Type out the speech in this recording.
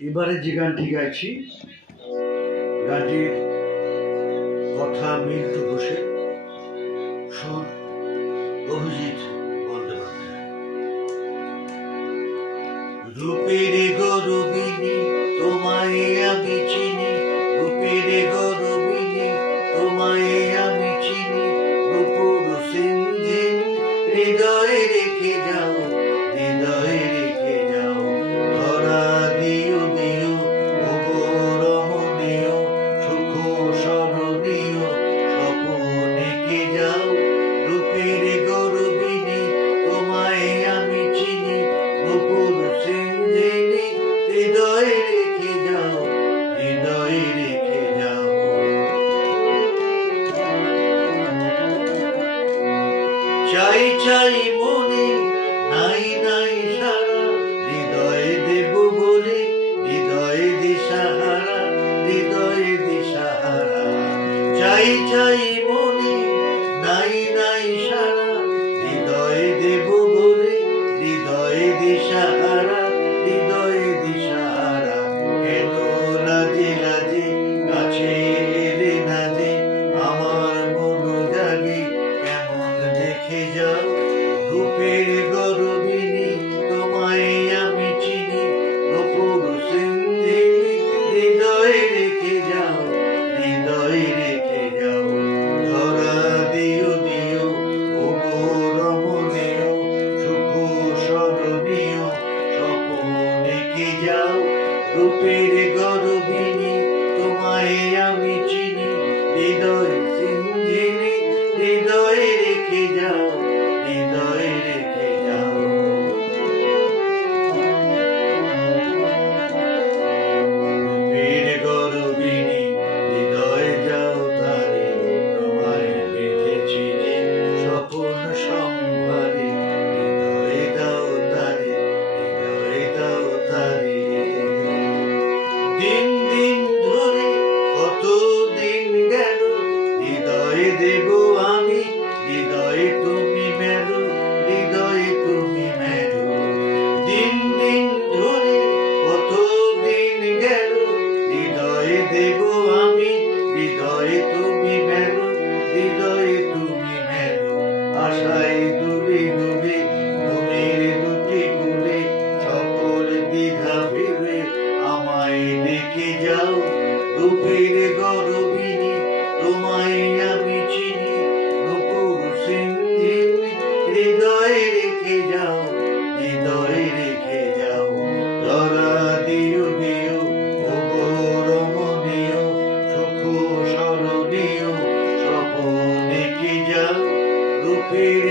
এবারে যে গানটি গাইছি গানটির কথা মিন্টু ঘোষের, সুর অভিজিৎ বন্দ্যোপাধ্যায়। রূপের গরবিনী তোমায় আমি চিনি, রূপের গরবিনী তোমায় আমি চিনি, রূপুর সিন্ধি হৃদয়ে রেখে যাও, হৃদয়ে রেখে যাও। ধরা দিও দিও ওগো রমণীয়, সুখ স্মরণীয় স্বপন এঁকে যাও। রূপের গরবিনী তোমায় আমি চিনি, রূপুর সিন্ধি হৃদয়ে রেখে যাও, হৃদয়ে রেখে যাও। চাই চাই মনে নাই নাই সারা, হৃদয়ে দেব বলে হৃদয়ে দিশাহারা, হৃদয়ে দিশাহারা। চাই চাই মনে নাই নাই সারা, হৃদয়ে দেব বলে হৃদয়ে দিশাহারা, হৃদয়ে দিশাহারা। কেন লাজে লাজে কাছে এলে না যে, আমার মন জাগে কেমন দেখে যাও। রূপের গরবিনী তোমায় আমি চিনি, রূপুর সিন্ধি হৃদয়ে রেখে যাও, হৃদয়ে রেখে যাও। ধরা দিও দিও ওগো রমণীয়, সুখ স্মরণীয় স্বপন এঁকে যাও। রূপের গরবিনী তোমায় আমি চিনি, হৃদয় সিঞ্জিনি হৃদয়ে রেখে যাও, হৃদয়ে রেখে যাও। রূপের গরবিনী হৃদয়ে যাও তারে, তোমায় বেঁধেছি যে স্বপন সম্ভারে, হৃদয়ে দাও তারে, হৃদয়ে দাও তারে। দিন দিন ধরে কত দিন গেল, হৃদয়ে দেব আমি, হৃদয়ে তুমি মেরো, হৃদয়ে তুমি মেরো। দিন দিন ধরে কত দিন গেল, হৃদয়ে দেব আমি, হৃদয়ে তুমি মেরো, হৃদয়ে তুমি মেরো। আশায় দূরে দূরে মনের দুটি কুলে, সকল দ্বিধা ভেবে আমায় ডেকে যাও। রূপের গরবিনী তোমায় আমি চিনি, রূপুর সিন্ধি হৃদয়ে রেখে যাও, হৃদয়ে রেখে যাও। ধরা দিও দিও ওগো রমণীয়, সুখ স্মরণীয় স্বপন এঁকে যাও। রূপের